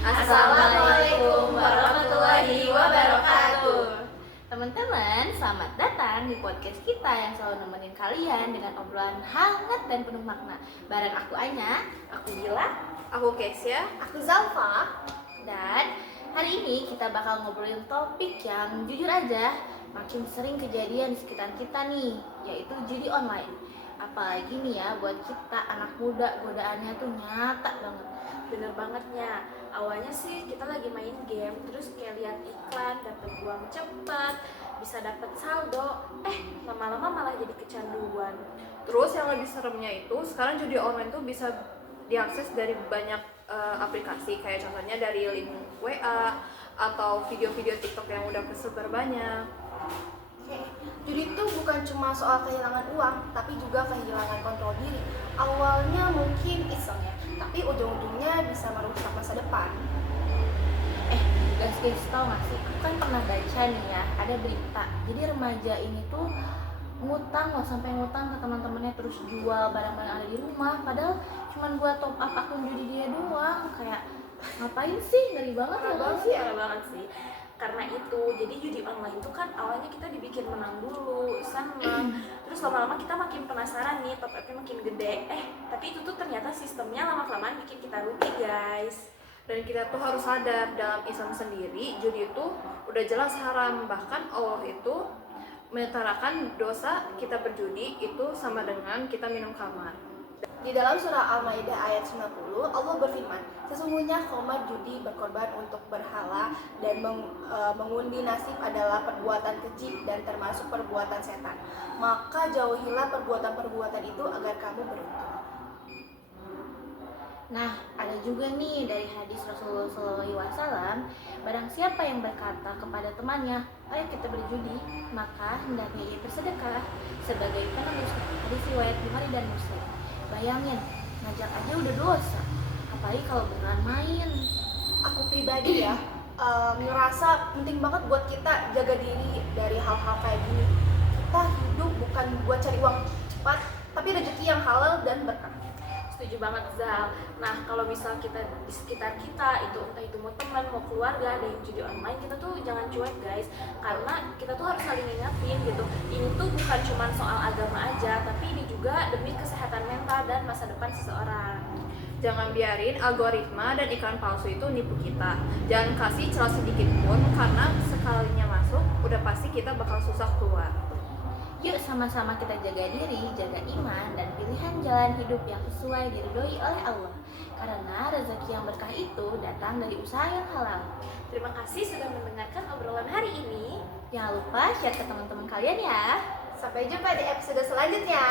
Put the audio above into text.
Assalamualaikum warahmatullahi wabarakatuh. Teman-teman, selamat datang di podcast kita yang selalu nemenin kalian dengan obrolan hangat dan penuh makna. Bareng aku Anya, aku Gila, Aku Kesya. Aku Zalfa. dan hari ini kita bakal ngobrolin topik yang jujur aja makin sering kejadian di sekitar kita nih, yaitu judi online. Apalagi nih ya buat kita anak muda, godaannya tuh nyata banget. Bener bangetnya. Awalnya sih kita lagi main game, terus kayak lihat iklan, dapat uang cepat, bisa dapat saldo. Lama-lama malah jadi kecanduan. Terus yang lebih seremnya itu sekarang judi online tuh bisa diakses dari banyak aplikasi, kayak contohnya dari link WA atau video-video TikTok yang udah kesebar banyak. Judi itu bukan cuma soal kehilangan uang, tapi juga kehilangan kontrol diri. Awalnya mungkin iseng ya, tapi ujung-ujungnya bisa merusak masa depan. Guys, tau gak sih? Aku kan pernah baca nih ya, ada berita. Jadi remaja ini tuh ngutang loh, sampai ngutang ke teman-temannya, terus jual barang-barang ada di rumah. Padahal cuma buat top up akun judi dia doang. Kayak ngapain sih? Ngeri banget ya kan sih? Parah banget sih. Karena itu, jadi judi online itu kan awalnya kita dibikin menang dulu, senang. Terus lama-lama kita makin penasaran nih, top up-nya makin gede. Tapi itu tuh ternyata sistemnya lama-kelamaan bikin kita rugi, guys. Dan kita tuh harus sadar dalam Islam sendiri, judi itu udah jelas haram. Bahkan Allah itu menyetarakan dosa kita berjudi itu sama dengan kita minum khamar. Di dalam surah Al-Maidah ayat 90, Allah berfirman, sesungguhnya khomer judi berkorban untuk berhala dan mengundi nasib adalah perbuatan keji dan termasuk perbuatan setan. Maka jauhilah perbuatan-perbuatan itu agar kamu beruntung. Nah, ada juga nih dari hadis Rasulullah SAW, barang siapa yang berkata kepada temannya, ayo kita berjudi, maka hendaknya ia bersedekah sebagai penembus. Hadis riwayat Bukhari dan Muslim. Bayangin, ngajak aja udah dosa, apalagi kalau beneran main. Aku pribadi ya, ngerasa penting banget buat kita jaga diri dari hal-hal kayak gini. Kita hidup bukan buat cari uang cepat, tapi rezeki yang halal dan berkah. Setuju banget, Zal. Nah, kalau misal kita di sekitar kita itu entah itu mau teman, mau keluarga ada yang judi online, kita tuh jangan cuek, guys. Karena kita tuh harus saling ingatin gitu. Ini tuh bukan cuma soal agama aja, tapi ini juga demi kesehatan mental dan masa depan seseorang. Jangan biarin algoritma dan iklan palsu itu nipu kita. Jangan kasih celah sedikit pun, karena sekalinya masuk udah pasti kita bakal susah keluar. Yuk sama-sama kita jaga diri, jaga iman, dan pilihan jalan hidup yang sesuai diridhoi oleh Allah. Karena rezeki yang berkah itu datang dari usaha yang halal. Terima kasih sudah mendengarkan obrolan hari ini. Jangan lupa share ke teman-teman kalian ya. Sampai jumpa di episode selanjutnya.